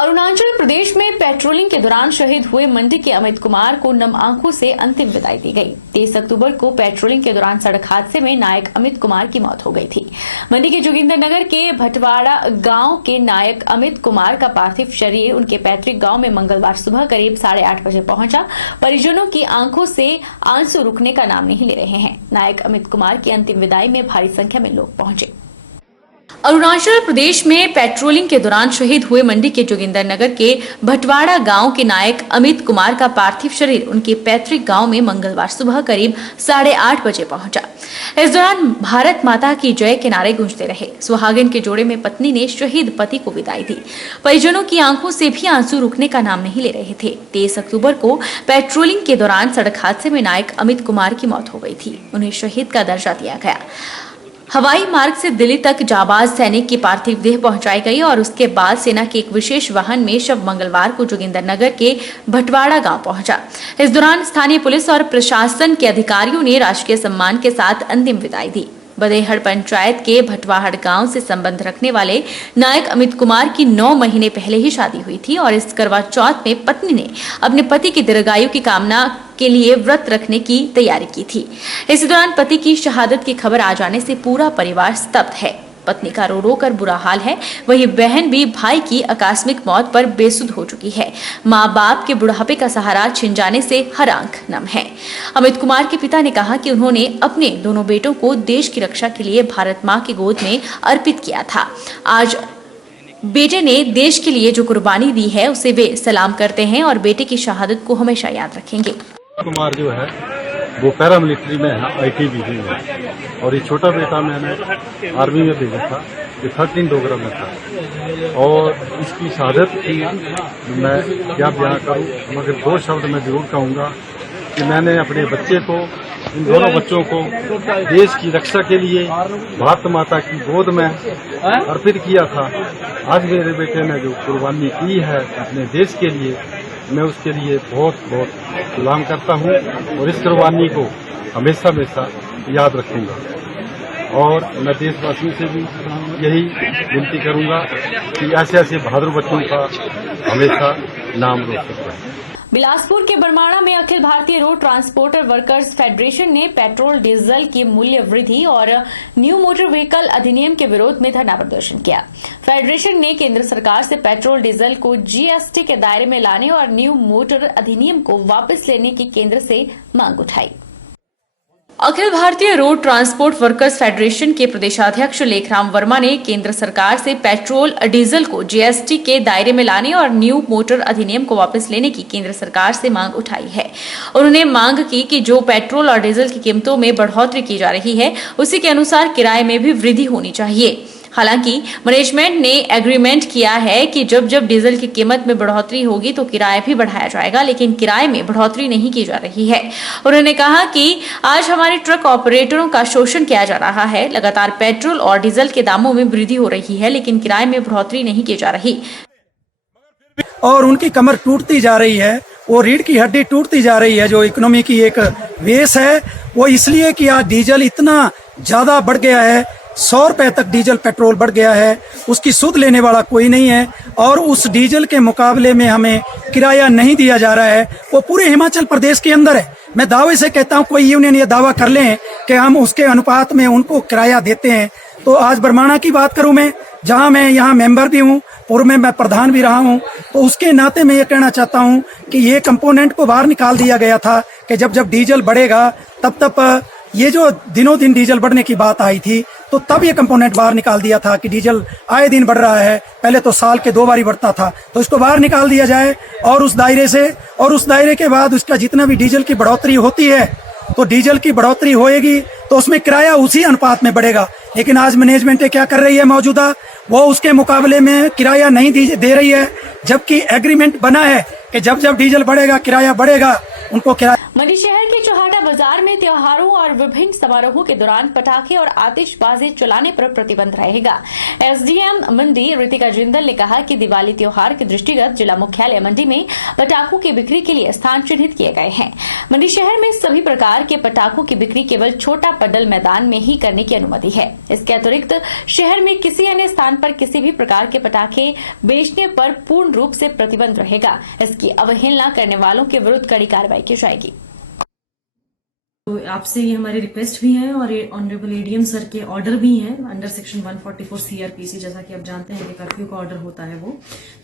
अरुणाचल प्रदेश में पेट्रोलिंग के दौरान शहीद हुए मंडी के अमित कुमार को नम आंखों से अंतिम विदाई दी गई। 23 अक्टूबर को पेट्रोलिंग के दौरान सड़क हादसे में नायक अमित कुमार की मौत हो गई थी। मंडी के जोगिंदर नगर के भटवाड़ा गांव के नायक अमित कुमार का पार्थिव शरीर उनके पैतृक गांव में मंगलवार सुबह करीब 8:30 बजे पहुंचा। परिजनों की आंखों से आंसू रुकने का नाम नहीं ले रहे हैं। नायक अमित कुमार की अंतिम विदाई में भारी संख्या में लोग पहुंचे। अरुणाचल प्रदेश में पेट्रोलिंग के दौरान शहीद हुए मंडी के जोगिंदर नगर के भटवाड़ा गांव के नायक अमित कुमार का पार्थिव शरीर उनके पैतृक गांव में मंगलवार सुबह करीब 8:30 बजे पहुंचा। इस दौरान भारत माता की जय के नारे गूंजते रहे। सुहागिन के जोड़े में पत्नी ने शहीद पति को विदाई दी। परिजनों की आंखों से भी आंसू रुकने का नाम नहीं ले रहे थे। 23 अक्टूबर को पेट्रोलिंग के दौरान सड़क हादसे में नायक अमित कुमार की मौत हो गई थी। उन्हें शहीद का दर्जा दिया गया। हवाई मार्ग से दिल्ली तक जाबाज सैनिक की पार्थिव देह पहुंचाई गई और उसके बाद सेना के एक विशेष वाहन में शव मंगलवार को जोगिंदर नगर के भटवाड़ा गांव पहुंचा। इस दौरान स्थानीय पुलिस और प्रशासन के अधिकारियों ने राजकीय सम्मान के साथ अंतिम विदाई दी। बदेहड़ पंचायत के भटवाहड़ गांव से संबंध रखने वाले नायक अमित कुमार की 9 महीने पहले ही शादी हुई थी और इस करवा चौथ में पत्नी ने अपने पति की दीर्घायु की कामना के लिए व्रत रखने की तैयारी की थी। इस दौरान पति की शहादत की खबर आ जाने से पूरा परिवार स्तब्ध है। पत्नी का रो रो कर बुरा हाल है। वही बहन भी भाई की आकस्मिक मौत पर बेसुध हो चुकी है। माँ बाप के बुढ़ापे का सहारा छिन जाने से हर आंख नम है। अमित कुमार के पिता ने कहा कि उन्होंने अपने दोनों बेटों को देश की रक्षा के लिए भारत माँ की गोद में अर्पित किया था। आज बेटे ने देश के लिए जो कुर्बानी दी है उसे वे सलाम करते हैं और बेटे की शहादत को हमेशा याद रखेंगे। कुमार जो है वो पैरामिलिट्री में है, ITBP में, और ये छोटा बेटा मैंने आर्मी में भेजा था। ये 13 डोगरा में था और इसकी शहादत की मैं क्या बयान करूं, मगर 2 शब्द मैं जरूर कहूंगा कि मैंने अपने बच्चे को, इन दोनों बच्चों को देश की रक्षा के लिए भारत माता की गोद में अर्पित किया था। आज मेरे बेटे ने जो कुर्बानी की है अपने देश के लिए, मैं उसके लिए बहुत बहुत सलाम करता हूं और इस कुर्बानी को हमेशा हमेशा याद रखूंगा। और मैं देशवासियों से भी यही विनती करूंगा कि ऐसे बहादुर बच्चों का हमेशा नाम रोशन करें। बिलासपुर के बरमाणा में Akhil Bharatiya road transporter workers federation ने पेट्रोल डीजल की मूल्य वृद्धि और न्यू मोटर व्हीकल अधिनियम के विरोध में धरना प्रदर्शन किया। फेडरेशन ने केंद्र सरकार से पेट्रोल डीजल को GST के दायरे में लाने और न्यू मोटर अधिनियम को वापस लेने की केंद्र से मांग उठाई। Akhil Bharatiya road transport workers federation के प्रदेशाध्यक्ष लेखराम वर्मा ने केंद्र सरकार से पेट्रोल डीजल को GST के दायरे में लाने और न्यू मोटर अधिनियम को वापस लेने की केंद्र सरकार से मांग उठाई है। उन्होंने मांग की कि जो पेट्रोल और डीजल की कीमतों में बढ़ोतरी की जा रही है उसी के अनुसार किराए में भी वृद्धि होनी चाहिए। हालांकि मैनेजमेंट ने एग्रीमेंट किया है कि जब जब डीजल की कीमत में बढ़ोतरी होगी तो किराया भी बढ़ाया जाएगा, लेकिन किराए में बढ़ोतरी नहीं की जा रही है। उन्होंने कहा कि आज हमारे ट्रक ऑपरेटरों का शोषण किया जा रहा है। लगातार पेट्रोल और डीजल के दामों में वृद्धि हो रही है, लेकिन किराए में बढ़ोतरी नहीं की जा रही और उनकी कमर टूटती जा रही है। वो रीढ़ की हड्डी टूटती जा रही है। जो इकोनॉमी की एक बेस है वो इसलिए कि आज डीजल इतना ज्यादा बढ़ गया है। 100 रुपए तक डीजल पेट्रोल बढ़ गया है। उसकी सुध लेने वाला कोई नहीं है और उस डीजल के मुकाबले में हमें किराया नहीं दिया जा रहा है। वो पूरे हिमाचल प्रदेश के अंदर है। मैं दावे से कहता हूँ कोई यूनियन ये दावा कर ले कि हम उसके अनुपात में उनको किराया देते हैं। तो आज बरमाणा की बात करूं मैं, जहां मैं यहाँ मेंबर भी हूँ, पूर्व में मैं प्रधान भी रहा हूँ, तो उसके नाते मैं ये कहना चाहता हूँ कि ये कंपोनेंट को बाहर निकाल दिया गया था कि जब जब डीजल बढ़ेगा तब ये जो दिनों दिन डीजल बढ़ने की बात आई थी तो तब ये कंपोनेंट बाहर निकाल दिया था कि डीजल आए दिन बढ़ रहा है। पहले तो साल के 2 बार बढ़ता था, तो इसको बाहर निकाल दिया जाए और उस दायरे से, और उस दायरे के बाद उसका जितना भी डीजल की बढ़ोतरी होती है तो डीजल की बढ़ोतरी होएगी तो उसमें किराया उसी अनुपात में बढ़ेगा। लेकिन आज मैनेजमेंट क्या कर रही है मौजूदा, वो उसके मुकाबले में किराया नहीं दे रही है, जबकि एग्रीमेंट बना है कि जब जब डीजल बढ़ेगा किराया बढ़ेगा। उनको किराया। मंडी शहर के चौहाटा बाजार बाजार में त्योहारों और विभिन्न समारोहों के दौरान पटाखे और आतिशबाजी चलाने पर प्रतिबंध रहेगा। एसडीएम मंडी रितिका जिंदल ने कहा कि दिवाली त्योहार के दृष्टिगत जिला मुख्यालय मंडी में पटाखों की बिक्री के लिए स्थान चिन्हित किए गए हैं। मंडी शहर में सभी प्रकार के पटाखों की बिक्री केवल छोटा पड्डल मैदान में ही करने की अनुमति है। इसके अतिरिक्त शहर में किसी अन्य स्थान पर किसी भी प्रकार के पटाखे बेचने पर पूर्ण रूप से प्रतिबंध रहेगा। इसकी अवहेलना करने वालों के विरुद्ध कड़ी कार्रवाई की जाएगी। तो आपसे ये हमारी रिक्वेस्ट भी है और ऑनरेबल एडीएम सर के ऑर्डर भी हैं अंडर सेक्शन 144 सीआरपीसी, जैसा कि आप जानते हैं कि कर्फ्यू का ऑर्डर होता है वो,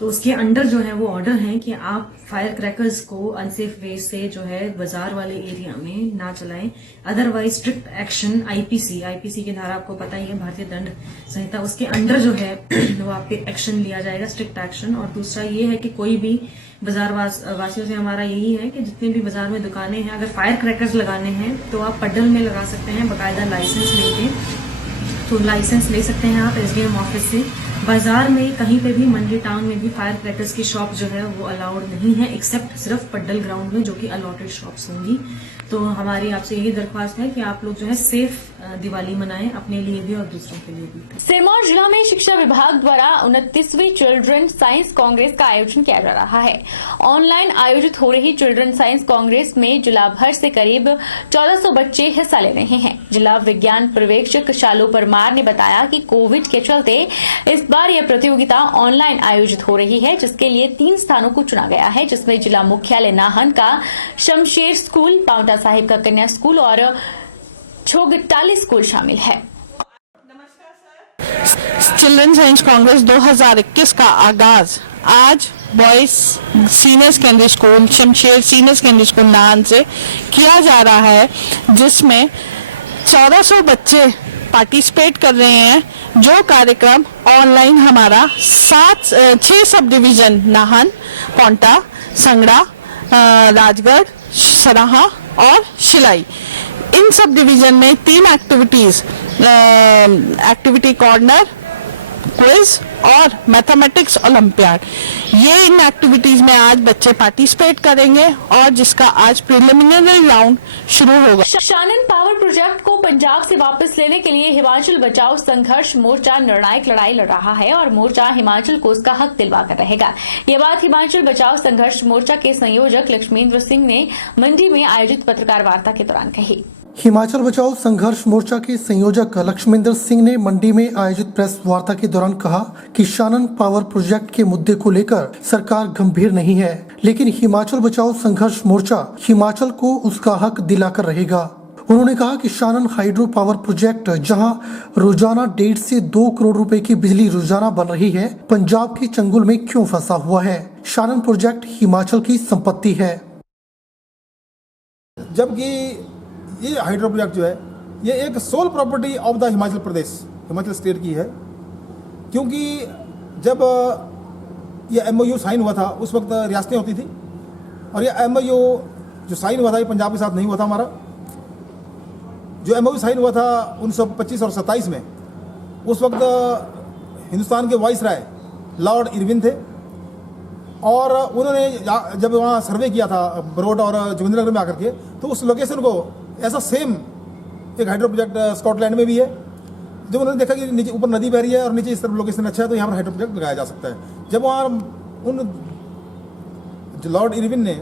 तो उसके अंडर जो है वो ऑर्डर है कि आप फायर क्रैकर्स को अनसेफ वे से जो है बाजार वाले एरिया में ना चलाएं। अदरवाइज स्ट्रिक्ट एक्शन आईपीसी की धारा आपको पता ही है, भारतीय दंड संहिता, उसके अंडर जो है वो आप पे एक्शन लिया जाएगा, स्ट्रिक्ट एक्शन। और दूसरा ये है कि कोई भी बाजार वासियों से हमारा यही है कि जितने भी बाजार में दुकानें हैं, अगर फायर क्रैकर्स लगाने हैं तो आप पड्डल में लगा सकते हैं, बाकायदा लाइसेंस लेके, तो लाइसेंस ले सकते हैं आप एसडीएम ऑफिस से। बाजार में कहीं पे भी मंडी टाउन में भी फायर क्रैकर्स की शॉप जो है वो अलाउड नहीं है, एक्सेप्ट सिर्फ पड्डल ग्राउंड में जो कि अलॉटेड शॉप्स होंगी। तो हमारी आपसे यही दरख्वास्त है कि आप लोग जो है सेफ दिवाली मनाएं, अपने लिए भी और दूसरों के लिए भी। सिरमौर जिला में शिक्षा विभाग द्वारा 29वीं चिल्ड्रन साइंस कांग्रेस का आयोजन किया जा रहा है। ऑनलाइन आयोजित हो रही चिल्ड्रन साइंस कांग्रेस में जिला भर से करीब 1400 बच्चे हिस्सा ले रहे हैं। जिला विज्ञान पर्यवेक्षक शालू परमार ने बताया कि कोविड के चलते इस बार यह प्रतियोगिता ऑनलाइन आयोजित हो रही है, जिसके लिए 3 स्थानों को चुना गया है, जिसमें जिला मुख्यालय नाहन का शमशेर स्कूल, पांवटा साहिब का कन्या स्कूल और छोगटाली स्कूल शामिल है। चिल्ड्रन साइंस कांग्रेस 2021 का आगाज आज boys senior secondary school Shamsher senior secondary school Nahan से किया जा रहा है, जिसमें 1400 बच्चे पार्टिसिपेट कर रहे हैं। जो कार्यक्रम ऑनलाइन हमारा 6 सब डिवीजन नाहन, पांवटा, संगड़ा, राजगढ़, सराहा और शिलाई, इन सब डिवीजन में 3 एक्टिविटीज, एक्टिविटी कॉर्नर, क्विज और मैथमेटिक्स ओलंपियाड, ये इन एक्टिविटीज में आज बच्चे पार्टिसिपेट करेंगे और जिसका आज प्रिलिमिनरी राउंड शुरू होगा। शानन पावर प्रोजेक्ट को पंजाब से वापस लेने के लिए हिमाचल बचाओ संघर्ष मोर्चा निर्णायक लड़ाई लड़ रहा है और मोर्चा हिमाचल को उसका हक दिलवा कर रहेगा। ये बात हिमाचल बचाओ संघर्ष मोर्चा के संयोजक लक्ष्मेंद्र सिंह ने मंडी में आयोजित पत्रकार वार्ता के दौरान कही। हिमाचल बचाओ संघर्ष मोर्चा के संयोजक लक्ष्मेंद्र सिंह ने मंडी में आयोजित प्रेस वार्ता के दौरान कहा कि शानन पावर प्रोजेक्ट के मुद्दे को लेकर सरकार गंभीर नहीं है, लेकिन हिमाचल बचाओ संघर्ष मोर्चा हिमाचल को उसका हक दिलाकर रहेगा। उन्होंने कहा कि शानन हाइड्रो पावर प्रोजेक्ट, जहां रोजाना 1.5 से 2 करोड़ रुपए की बिजली रोजाना बन रही है, पंजाब के चंगुल में क्यों फंसा हुआ है। शानन प्रोजेक्ट हिमाचल की संपत्ति है, जबकि ये हाइड्रो प्रोजेक्ट जो है ये एक sole property of the Himachal Pradesh, Himachal state की है। क्योंकि जब ये MOU साइन हुआ था उस वक्त रियासतें होती थी और ये MOU जो साइन हुआ था ये पंजाब के साथ नहीं हुआ था। हमारा जो MOU साइन हुआ था 1925 और 27 में, उस वक्त हिंदुस्तान के वाइसराय लॉर्ड इरविन थे और उन्होंने जब वहाँ सर्वे किया था बरोट और जोगिंद्रनगर में आकर के, तो उस लोकेशन को ऐसा सेम एक हाइड्रो प्रोजेक्ट स्कॉटलैंड में भी है। जब उन्होंने देखा कि नीचे ऊपर नदी बह रही है और नीचे इस तरफ लोकेशन अच्छा है, तो यहाँ पर हाइड्रो प्रोजेक्ट लगाया जा सकता है। जब वहाँ उन लॉर्ड इरविन ने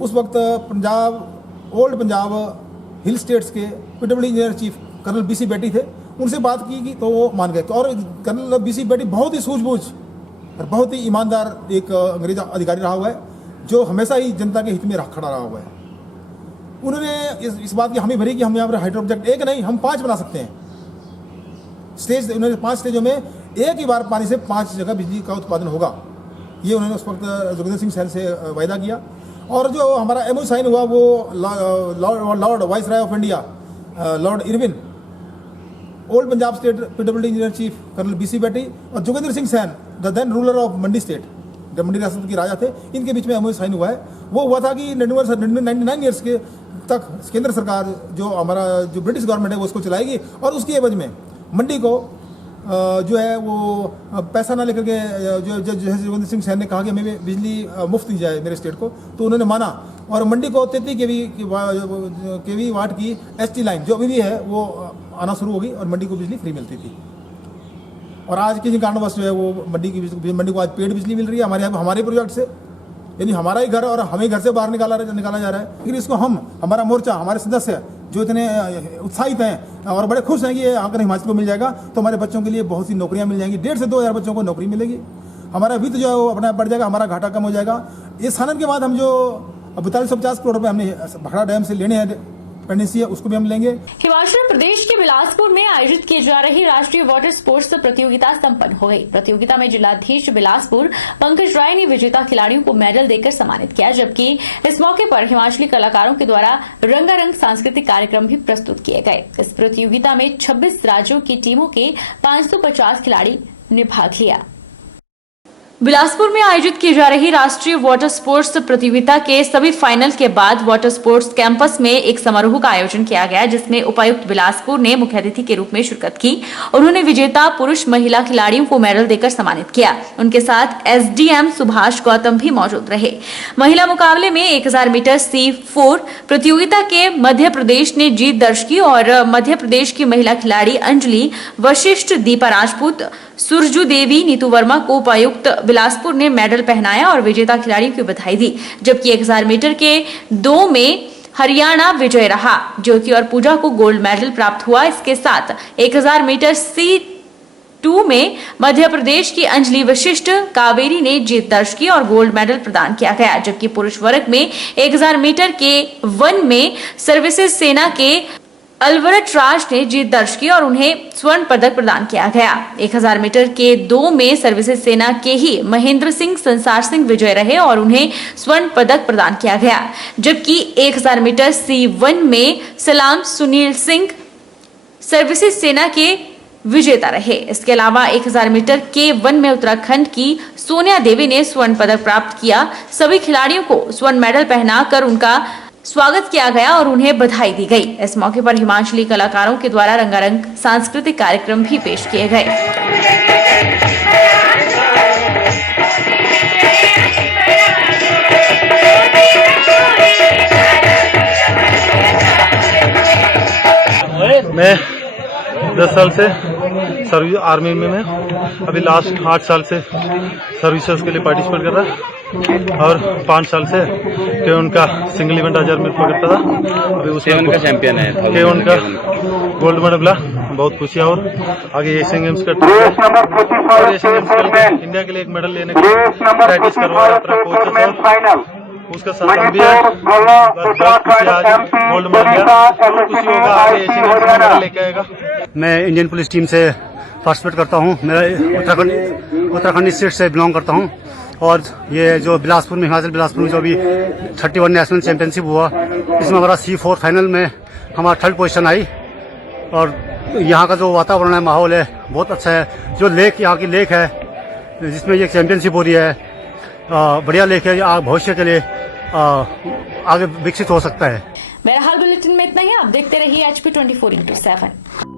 उस वक्त ओल्ड पंजाब हिल स्टेट्स के PWD engineer chief colonel BC Batty थे, उनसे बात की तो वो मान गए। और कर्नल BC बेटी बहुत ही सूझबूझ और बहुत ही ईमानदार एक अंग्रेज अधिकारी रहा हुआ है, जो हमेशा ही जनता के हित में खड़ा रहा हुआ है। उन्होंने इस बात की हामी भरी कि हम यहाँ पर हाइड्रो प्रोजेक्ट एक नहीं हम 5 बना सकते हैं। स्टेज उन्होंने 5 स्टेजों में एक ही बार पानी से 5 जगह बिजली का उत्पादन होगा, ये उन्होंने उस वक्त जोगिंदर सिंह सैन से वायदा किया। और जो हमारा MOU साइन हुआ वो Lord viceroy of India Lord Irwin, old Punjab state PWD engineer chief colonel BC Batty और Joginder Singh Sen the then ruler of Mandi state, जब मंडी रियासत के राजा थे, इनके बीच में MOU साइन हुआ है। वो हुआ था कि 99 ईयर्स के तक केंद्र सरकार जो हमारा जो ब्रिटिश गवर्नमेंट है वो उसको चलाएगी और उसकी एवज में मंडी को जो है वो पैसा ना लेकर के जो जैसे जोगेंद्र सिंह सैन ने कहा कि हमें बिजली मुफ्त दी जाए मेरे स्टेट को, तो उन्होंने माना और मंडी को 33 केवी वाट की ST लाइन जो अभी भी है वो आना शुरू होगी और मंडी को बिजली फ्री मिलती थी। और आज किसी कारणवश जो है वो मंडी को आज पेड बिजली मिल रही है हमारे प्रोजेक्ट से, यानी हमारा ही घर और हमें घर से बाहर निकाला जा रहा है। लेकिन इसको हमारा मोर्चा, हमारे सदस्य जो इतने उत्साहित हैं और बड़े खुश हैं कि ये आकर हिमाचल को मिल जाएगा तो हमारे बच्चों के लिए बहुत सी नौकरियां मिल जाएंगी, 1,500 से 2,000 बच्चों को नौकरी मिलेगी, हमारा वित्त जो है वो अपना बढ़ जाएगा, हमारा घाटा कम हो जाएगा। इस खनन के बाद हम जो 4250 करोड़ रुपए हमने भाखड़ा डैम से लेने हैं पेंडेंसी है उसको भी हम लेंगे। हिमाचल प्रदेश के बिलासपुर में आयोजित की जा रही राष्ट्रीय वाटर स्पोर्ट्स प्रतियोगिता संपन्न हो गई। प्रतियोगिता में जिलाधीश बिलासपुर पंकज राय ने विजेता खिलाड़ियों को मेडल देकर सम्मानित किया, जबकि इस मौके पर हिमाचली कलाकारों के द्वारा रंगारंग सांस्कृतिक कार्यक्रम भी प्रस्तुत किए गए। इस प्रतियोगिता में 26 राज्यों की टीमों के 550 खिलाड़ी ने भाग लिया। बिलासपुर में आयोजित की जा रही राष्ट्रीय वाटर स्पोर्ट्स प्रतियोगिता के सभी फाइनल के बाद वाटर स्पोर्ट्स कैंपस में एक समारोह का आयोजन किया गया, जिसमें उपायुक्त बिलासपुर ने मुख्य अतिथि के रूप में शिरकत की। उन्होंने विजेता पुरुष महिला खिलाड़ियों को मेडल देकर सम्मानित किया। उनके साथ SDM सुभाष गौतम भी मौजूद रहे। महिला मुकाबले में 1000 मीटर C4 प्रतियोगिता के मध्य प्रदेश ने जीत दर्ज की और मध्य प्रदेश की महिला खिलाड़ी अंजलि वशिष्ठ, दीपा राजपूत, सुरजू देवी, नीतू वर्मा को उपायुक्त बिलासपुर ने मेडल पहनाया और विजेता खिलाड़ियों की बधाई दी। जबकि 1000 मीटर के 2 में हरियाणा विजय रहा। ज्योति और पूजा को गोल्ड मेडल प्राप्त हुआ। इसके साथ 1000 मीटर C2 में मध्य प्रदेश की अंजलि वशिष्ठ, कावेरी ने जीत दर्ज की और गोल्ड मेडल प्रदान किया गया। जबकि पुरुष वर्ग में 1000 मीटर के 1 में सर्विसेज सेना के अलवरट राज ने जीत दर्ज की और उन्हें स्वर्ण पदक प्रदान किया गया। 1000 मीटर के 2 में सर्विसेज सेना के ही महेंद्र सिंह संसार सिंह विजय रहे और उन्हें स्वर्ण पदक प्रदान किया गया। जबकि 1000 मीटर C1 में सलाम सुनील सिंह सर्विसेज सेना के विजेता रहे। इसके अलावा 1000 मीटर के 1 में उत्तराखंड की सोनिया देवी ने स्वर्ण पदक प्राप्त किया। सभी खिलाड़ियों को स्वर्ण मेडल पहनाकर उनका स्वागत किया गया और उन्हें बधाई दी गई। इस मौके पर हिमाचली कलाकारों के द्वारा रंगारंग सांस्कृतिक कार्यक्रम भी पेश किए गए। मैं 10 साल से सर्विस आर्मी में मैं अभी लास्ट 8 साल से सर्विसेज के लिए पार्टिसिपेट कर रहा और 5 साल से केवन का सिंगल इवेंट 1000 मीटर करता था। अभी उसमें केवन का चैंपियन है, केवन का गोल्ड मेडल मिला। बहुत खुशी है और आगे एशियन गेम्स का और एशियन गेम्स इंडिया के लिए एक मेडल लेने की प्रैक्टिस करवा रहा था। उसका साथ हम भी है। बस बहुत खुशी आज गोल्ड मेडल मिला, खुशी होगा आगे एशियन गेम्स में मेडल लेके आएगा। मैं इंडियन पुलिस टीम से पार्टिसिपेट करता हूँ। मैं उत्तराखंड स्टेट से बिलोंग करता हूँ और ये जो बिलासपुर में हिमाचल बिलासपुर में जो अभी 31 नेशनल चैंपियनशिप हुआ, इसमें हमारा C4 फाइनल में हमारा 3rd पोजीशन आई। और यहाँ का जो वातावरण है, माहौल है, बहुत अच्छा है। जो लेक यहाँ की लेक है जिसमें ये चैंपियनशिप हो रही है, बढ़िया लेक है। भविष्य के लिए आगे विकसित हो सकता है। बहरहाल बुलेटिन में इतना ही। आप देखते रहिए HP 24/7।